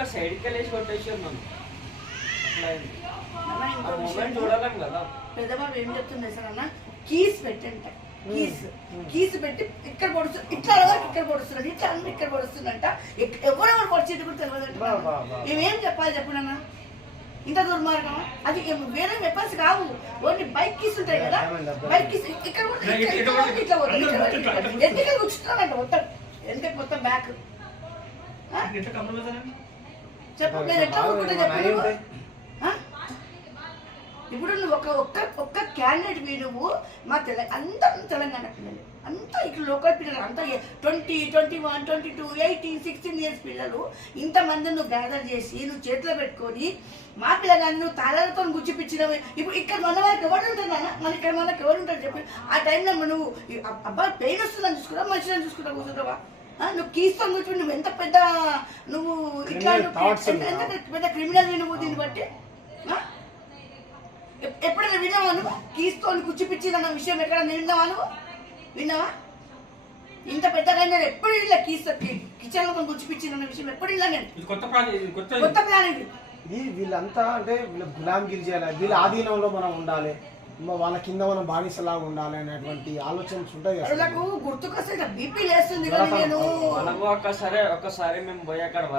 ఇక్కడ సైడ్కి వెళ్ళేసి కొట్టేసి మూమెంట్ విషయం చూడలేం కదా. పెద్దబాబు ఏం చెప్తుంది సార్ అన్న? కీస్ పెట్టంట. కీస్. కీస్ పెట్టి ఇక్కడ పొడుస్తు ఇట్లా వరకు ఇక్కడ పొడుస్తున్నాడు ఇట్లా అన్న ఇక్కడ పొడుస్తుందంట ఎవరెవరు పొడిచేది కూడా తెలియదు. మేమేం చెప్పాలి చెప్పనన్నా ఇంత దుర్మార్గం అది ఏం వేరే వెపన్స్ కావు. ఓన్లీ బైక్ కీస్ ఉంటాయి కదా? బైక్ కీస్ ఇక్కడ ఇట్లా. ఎందుకని కూర్చున్నానంట మొత్తం? ఎందుకు మొత్తం బ్యాక్ చెప్పు నేను ఎట్లా బాగా ఊరుకుంటే ఏమన్నా చెప్పు అయి నువ్వు? ఉంటాయి. ఆ? ఇప్పుడు నువ్వు ఒక ఒక్క ఒక్క క్యాండిడేట్ మీ నువ్వు మా తెల అంతా తెలంగాణ పిల్లలు. అంతా ఇక్కడ లోకల్ పిల్లలు అంతా twenty twenty one twenty two eighteen sixteen years పిల్లలు. ఇంతమందిని నువ్వు గ్యాదర్ చేసి నువ్వు చేతిలో పెట్టుకొని మా పిల్లగాని నువ్వు తాళాలతో గుచ్చిపించినవి ఇప్పుడు ఇక్కడ మన వారికి ఎవరు ఉంటారు నాన్న? మన ఇక్కడ మనకి ఎవరు ఉంటారు చెప్పి. ఆ టైంలో నువ్వు ఈ అబ్- అబ్బాయి పెయిన్ వస్తుందని చూసుకుంటా మంచిదని చూసుకుంటా కూర్చుంటావా? నువ్వు కీస్తాను కూర్చుని నువ్వు ఎంత పెద్ద నువ్వు ఇట్లా ఎంత? పెద్ద క్రిమినల్ నువ్వు దీన్ని బట్టి? ఎప్పుడైనా విన్నావా నువ్వు? కీస్తోని కూర్చిపిచ్చిందన్న విషయం ఎక్కడ విన్నావా నువ్వు? విన్నావా? ఇంత పెద్దగా నేను ఎప్పుడు ఇలా కీస్ కిచెన్లో కూర్చిపిచ్చిందన్న విషయం ఎప్పుడు ఇలా నేను? కొత్త ప్రాజెక్ట్ ఇది కొత్త కొత్త ప్లాన్ ఇది. వీళ్ళంతా అంటే వీళ్ళ గులాంగిరి చేయాలి వీళ్ళ ఆధీనంలో మనం ఉండాలి. వాళ్ళ కింద మనం బానిసలాగా ఉండాలి అనేటువంటి ఆలోచనలు ఉంటాయి కదా గుర్తుకొస్తే బీపీ లేస్తుంది నేను. మనకు ఒక్కసారి ఒక్కసారి మేము పోయి అక్కడ